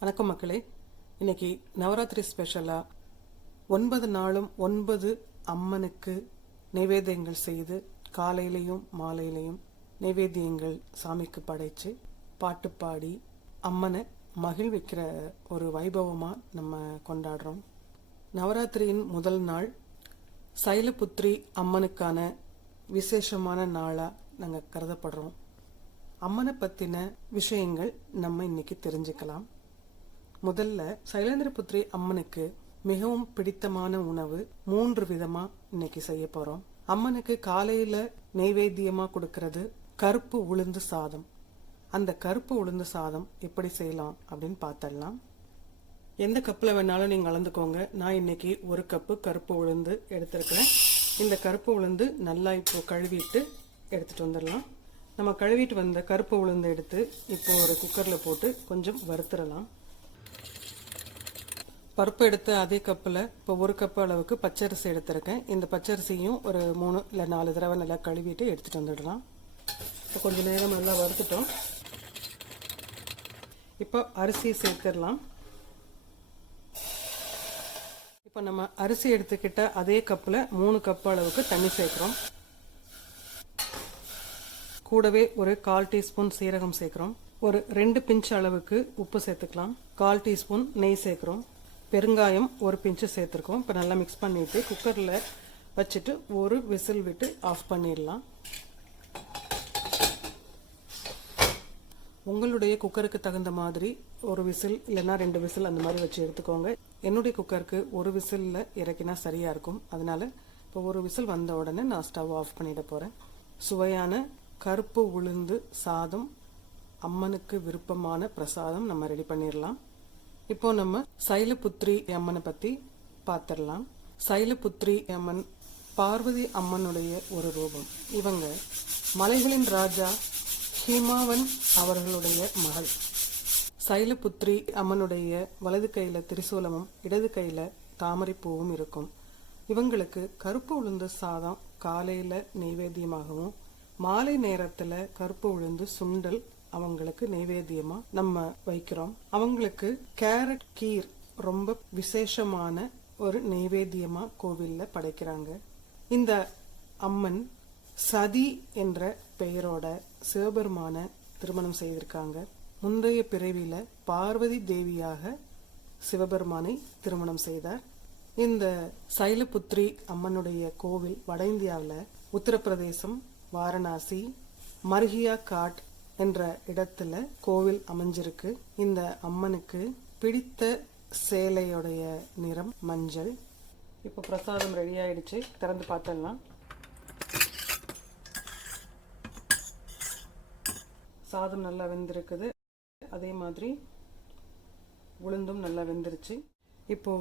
வணக்கம் மக்களே. இன்னைக்கு நவராத்திரி ஸ்பெஷலாக ஒன்பது நாளும் ஒன்பது அம்மனுக்கு நைவேத்தியங்கள் செய்து காலையிலையும் மாலையிலையும் நைவேத்தியங்கள் சாமிக்கு படைச்சு பாட்டு பாடி அம்மனை மகிழ்விக்கிற ஒரு வைபவமாக நம்ம கொண்டாடுறோம். நவராத்திரியின் முதல் நாள் சைலபுத்ரி அம்மனுக்கான விசேஷமான நாளாக நாங்கள் கருதப்படுறோம். அம்மனை பற்றின விஷயங்கள் நம்ம இன்னைக்கு தெரிஞ்சுக்கலாம். முதல்ல சைலேந்திரபுத்ரி அம்மனுக்கு மிகவும் பிடித்தமான உணவு மூன்று விதமா இன்னைக்கு செய்ய போறோம். அம்மனுக்கு காலையில நெய்வேத்தியமா கொடுக்கறது கருப்பு உளுந்து சாதம். அந்த கருப்பு உளுந்து சாதம் எப்படி செய்யலாம் அப்படின்னு பார்த்தரலாம் எந்த கப்பில் வேணாலும் நீங்கள் அளந்துக்கோங்க நான் இன்னைக்கு ஒரு கப்பு கருப்பு உளுந்து எடுத்திருக்கிறேன். இந்த கருப்பு உளுந்து நல்லா இப்போ கழுவிட்டு எடுத்துட்டு வந்துடலாம். நம்ம கழுவிட்டு வந்த கருப்பு உளுந்து எடுத்து இப்போ ஒரு குக்கரில் போட்டு கொஞ்சம் வறுத்துடலாம். பருப்பு எடுத்து அதே கப்பில் இப்போ ஒரு கப்பு அளவுக்கு பச்சரிசி எடுத்திருக்கேன். இந்த பச்சரிசியும் ஒரு மூணு இல்லை நாலு தடவை நல்லா கழுவிட்டு எடுத்துகிட்டு வந்துடலாம். இப்போ கொஞ்சம் நேரம் நல்லா வறுத்துட்டோம். இப்போ அரிசியை சேர்த்துடலாம். இப்போ நம்ம அரிசி எடுத்துக்கிட்ட அதே கப்பில் மூணு கப் அளவுக்கு தண்ணி சேர்க்குறோம். கூடவே ஒரு கால் டீஸ்பூன் சீரகம் சேர்க்குறோம். ஒரு ரெண்டு பிஞ்ச் அளவுக்கு உப்பு சேர்த்துக்கலாம். கால் டீஸ்பூன் நெய் சேர்க்குறோம். பெருங்காயம் ஒரு பிஞ்சு சேர்த்துருக்கோம். இப்போ நல்லா மிக்ஸ் பண்ணிவிட்டு குக்கரில் வச்சுட்டு ஒரு விசில் விட்டு ஆஃப் பண்ணிடலாம். உங்களுடைய குக்கருக்கு தகுந்த மாதிரி ஒரு விசில் இல்லைன்னா ரெண்டு விசில் அந்த மாதிரி வச்சு எடுத்துக்கோங்க. என்னுடைய குக்கருக்கு ஒரு விசிலில் இறக்கினா சரியாக இருக்கும். அதனால் இப்போ ஒரு விசில் வந்த உடனே நான் ஸ்டவ் ஆஃப் பண்ணிட போகிறேன் சுவையான கருப்பு உளுந்து சாதம் அம்மனுக்கு விருப்பமான பிரசாதம் நம்ம ரெடி பண்ணிடலாம். இப்போ நம்ம சைலபுத்ரி அம்மனை பற்றி பார்த்துடலாம் சைலபுத்ரி அம்மன் பார்வதி அம்மனுடைய ஒரு ரூபம். இவங்க மலைகளின் ராஜா ஹிமாவன் அவர்களுடைய மகள். சைலபுத்ரி அம்மனுடைய வலது கையில திரிசூலமும் இடது கையில தாமரைப்பூவும் இருக்கும். இவங்களுக்கு கருப்பு உளுந்து சாதம் காலையில நெய்வேத்தியமாகவும் மாலை நேரத்துல கருப்பு உளுந்து சுண்டல் அவங்களுக்கு நைவேத்தியமா நம்ம வைக்கிறோம். அவங்களுக்கு கேரட் கீர் ரொம்ப விசேஷமான ஒரு நைவேத்தியமா கோவில்ல படைக்கிறாங்க. இந்த அம்மன் சதி என்ற பெயரோட சிவபெருமான திருமணம் செய்திருக்காங்க. முந்தைய பிறவியில பார்வதி தேவியாக சிவபெருமானை திருமணம் செய்தார். இந்த சைலபுத்ரி அம்மனுடைய கோவில் வட இந்தியாவில் உத்தரப்பிரதேசம் வாரணாசி மர்ஹியா காட் என்ற இடத்துல கோவில் அமைஞ்சிருக்கு. இந்த அம்மனுக்கு பிடித்த சேலையுடைய நிறம் மஞ்சள். இப்போ பிரசாதம் ரெடி ஆயிடுச்சு. திறந்து பார்த்தலாம் சாதம் நல்லா வெந்திருக்குது. அதே மாதிரி உளுந்தும் நல்லா வெந்துருச்சு. இப்போ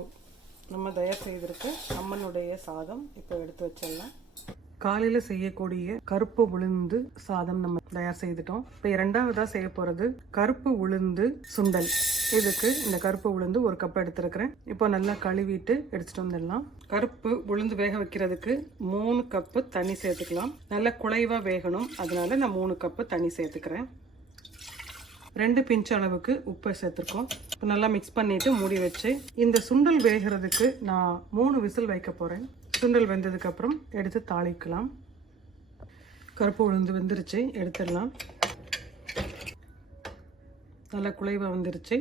நம்ம தயார் செய்திருக்க அம்மனுடைய சாதம் இப்போ எடுத்து வச்சிடலாம். காலையில செய்யக்கூடிய கருப்பு உளுந்து சாதம் நம்ம தயார் செய்துட்டோம். இப்போ இரண்டாவதா செய்ய போறது கருப்பு உளுந்து சுண்டல். இதுக்கு இந்த கருப்பு உளுந்து ஒரு கப் எடுத்துருக்கிறேன். இப்போ நல்லா கழுவிட்டு எடுத்துட்டு வந்துடலாம். கருப்பு உளுந்து வேக வைக்கிறதுக்கு மூணு கப்பு தண்ணி சேர்த்துக்கலாம். நல்லா குழைவாக வேகணும். அதனால நான் மூணு கப்பு தண்ணி சேர்த்துக்கிறேன். ரெண்டு பிஞ்ச் அளவுக்கு உப்பை சேர்த்துருக்கோம். இப்போ நல்லா மிக்ஸ் பண்ணிட்டு மூடி வச்சு இந்த சுண்டல் வேகிறதுக்கு நான் மூணு விசில் வைக்க போகிறேன் சுண்டல் வெந்ததுக்கப்புறம் எடுத்து தாளிக்கலாம். கருப்பு உளுந்து வெந்துருச்சு எடுத்துடலாம். நல்லா குழைவாக வந்துருச்சு.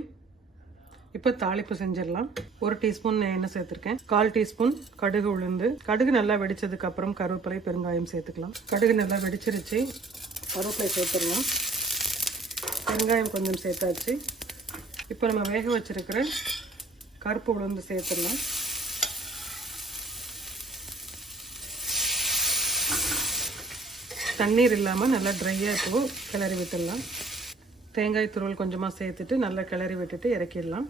இப்போ தாளிப்பு செஞ்சிடலாம். ஒரு டீஸ்பூன் எண்ணெய் சேர்த்துருக்கேன். கால் டீஸ்பூன் கடுகு உளுந்து. கடுகு நல்லா வெடிச்சதுக்கு அப்புறம் கருவேப்பிலை பெருங்காயம் சேர்த்துக்கலாம். கடுகு நல்லா வெடிச்சிருச்சு. கருவேப்பிலை சேர்த்துடலாம். வெங்காயம் கொஞ்சம் சேர்த்தாச்சு. இப்போ நம்ம வேக வச்சிருக்கிற கருப்பு உளுந்து சேர்த்துடலாம். தண்ணீர் இல்லாமல் நல்லா ட்ரையாக இப்போ கிளறி விட்டுடலாம். தேங்காய் துருவல் கொஞ்சமாக சேர்த்துட்டு நல்லா கிளறி விட்டுட்டு இறக்கிடலாம்.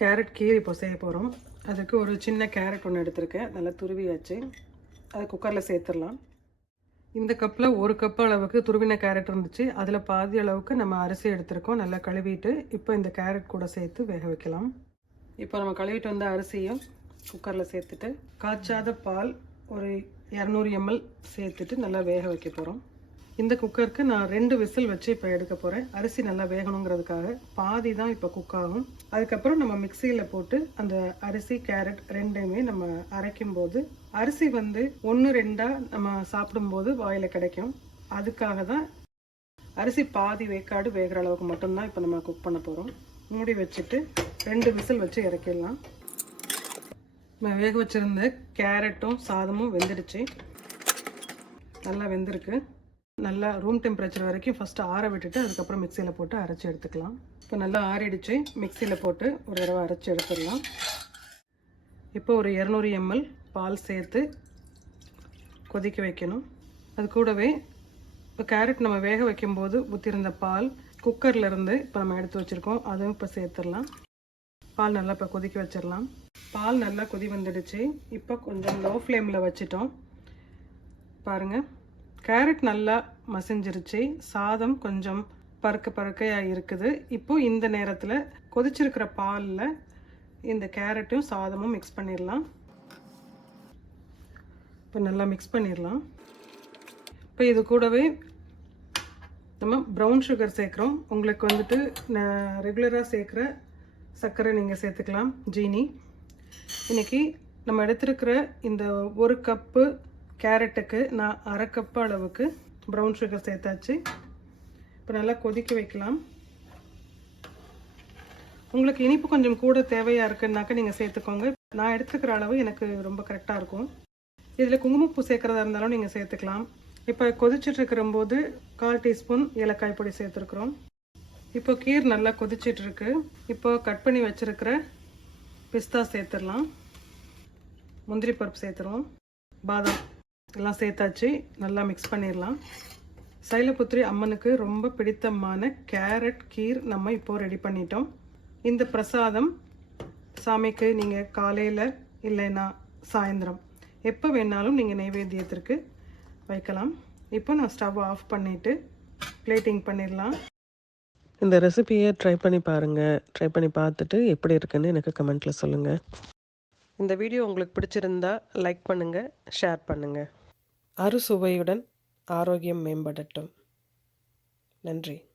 கேரட் கீரை இப்போ செய்ய போகிறோம் அதுக்கு ஒரு சின்ன கேரட் ஒன்று எடுத்திருக்கேன். நல்லா துருவியாச்சு. அதை குக்கரில் சேர்த்துடலாம். இந்த கப்பில் ஒரு கப் அளவுக்கு துருவின கேரட் இருந்துச்சு. அதில் பாதி அளவுக்கு நம்ம அரிசி எடுத்திருக்கோம். நல்லா கழுவிட்டு இப்போ இந்த கேரட் கூட சேர்த்து வேக வைக்கலாம். இப்போ நம்ம கழுவிட்டு வந்த அரிசியும் குக்கரில் சேர்த்துட்டு காய்ச்சாத பால் ஒரு இரநூறு எம்எல் சேர்த்துட்டு நல்லா வேக வைக்க போகிறோம் இந்த குக்கருக்கு நான் ரெண்டு விசில் வச்சு இப்போ எடுக்க போகிறேன் அரிசி நல்லா வேகணுங்கிறதுக்காக பாதி தான் இப்போ குக் ஆகும். அதுக்கப்புறம் நம்ம மிக்சியில் போட்டு அந்த அரிசி கேரட் ரெண்டையுமே நம்ம அரைக்கும் போது அரிசி வந்து ஒன்று ரெண்டாக நம்ம சாப்பிடும்போது வாயில் கிடைக்கும். அதுக்காக தான் அரிசி பாதி வேக்காடு வேகிற அளவுக்கு மட்டும்தான் இப்போ நம்ம குக் பண்ண போகிறோம் மூடி வச்சுட்டு ரெண்டு விசில் வச்சு இறக்கிடலாம். நான் வேக வச்சுருந்த கேரட்டும் சாதமும் வெந்துடுச்சு. நல்லா வெந்திருக்கு. நல்லா ரூம் டெம்பரேச்சர் வரைக்கும் ஃபஸ்ட்டு ஆற விட்டுட்டு அதுக்கப்புறம் மிக்சியில் போட்டு அரைச்சி எடுத்துக்கலாம். இப்போ நல்லா ஆறிடுச்சு. மிக்சியில் போட்டு ஒரு தடவை அரைச்சி எடுத்துடலாம். இப்போ ஒரு இரநூறு எம்எல் பால் சேர்த்து கொதிக்க வைக்கணும். அது கூடவே இப்போ கேரட் நம்ம வேக வைக்கும்போது ஊற்றிருந்த பால் குக்கர்லேருந்து இப்போ நம்ம எடுத்து வச்சுருக்கோம். அதுவும் இப்போ சேர்த்துடலாம். பால் நல்லா இப்போ கொதிக்க வச்சிடலாம். பால் நல்லா கொதி வந்துடுச்சு. இப்போ கொஞ்சம் லோ ஃப்ளேமில் வச்சிட்டோம். பாருங்கள் கேரட் நல்லா மசிஞ்சிருச்சு. சாதம் கொஞ்சம் பறக்க பறக்கையாக இருக்குது. இப்போ இந்த நேரத்தில் கொதிச்சிருக்கிற பாலில் இந்த கேரட்டும் சாதமும் மிக்ஸ் பண்ணிடலாம். இப்போ நல்லா மிக்ஸ் பண்ணிடலாம். இப்போ இது கூடவே நம்ம ப்ரௌன் சுகர் சேர்க்குறோம். உங்களுக்கு வந்துட்டு நான் ரெகுலராக சேர்க்குற சர்க்கரை நீங்கள் சேர்த்துக்கலாம் ஜீனி. இன்னைக்கு நம்ம எடுத்திருக்கிற இந்த ஒரு கப்பு கேரட்டுக்கு நான் அரை கப்பு அளவுக்கு ப்ரௌன் சுகர் சேர்த்தாச்சு. இப்போ நல்லா கொதிக்க வைக்கலாம். உங்களுக்கு இனிப்பு கொஞ்சம் கூட தேவையாக இருக்குன்னாக்கா நீங்கள் சேர்த்துக்கோங்க. நான் எடுத்துக்கிற அளவு எனக்கு ரொம்ப கரெக்டாக இருக்கும். இதில் குங்குமப்பூ சேர்க்குறதா இருந்தாலும் நீங்கள் சேர்த்துக்கலாம். இப்போ கொதிச்சுட்டு இருக்கிறம்போது கால் டீஸ்பூன் ஏலக்காய் பொடி சேர்த்துருக்குறோம். இப்போ கீர் நல்லா கொதிச்சிட்ருக்கு. இப்போது இப்போ கட் பண்ணி வச்சுருக்கிற பிஸ்தா சேர்த்துடலாம். முந்திரி பருப்பு சேர்த்துருவோம். பாதாம் எல்லாம் சேர்த்தாச்சு. நல்லா மிக்ஸ் பண்ணிடலாம். சைலபுத்திரி அம்மனுக்கு ரொம்ப பிடித்தமான கேரட் கீர் நம்ம இப்போது ரெடி பண்ணிட்டோம். இந்த பிரசாதம் சாமிக்கு நீங்கள் காலையில் இல்லைன்னா சாயந்தரம் எப்போ வேணாலும் நீங்கள் நைவேத்தியத்திற்கு வைக்கலாம். இப்போ நான் ஸ்டவ் ஆஃப் பண்ணிவிட்டு பிளேட்டிங் பண்ணிடலாம். இந்த ரெசிபியை ட்ரை பண்ணி பாருங்கள் ட்ரை பண்ணி பார்த்துட்டு எப்படி இருக்குன்னு எனக்கு கமெண்ட்டில் சொல்லுங்கள் இந்த வீடியோ உங்களுக்கு பிடிச்சிருந்தா லைக் பண்ணுங்கள் ஷேர் பண்ணுங்கள் அறுசுவையுடன் ஆரோக்கியம் மேம்படட்டும். நன்றி.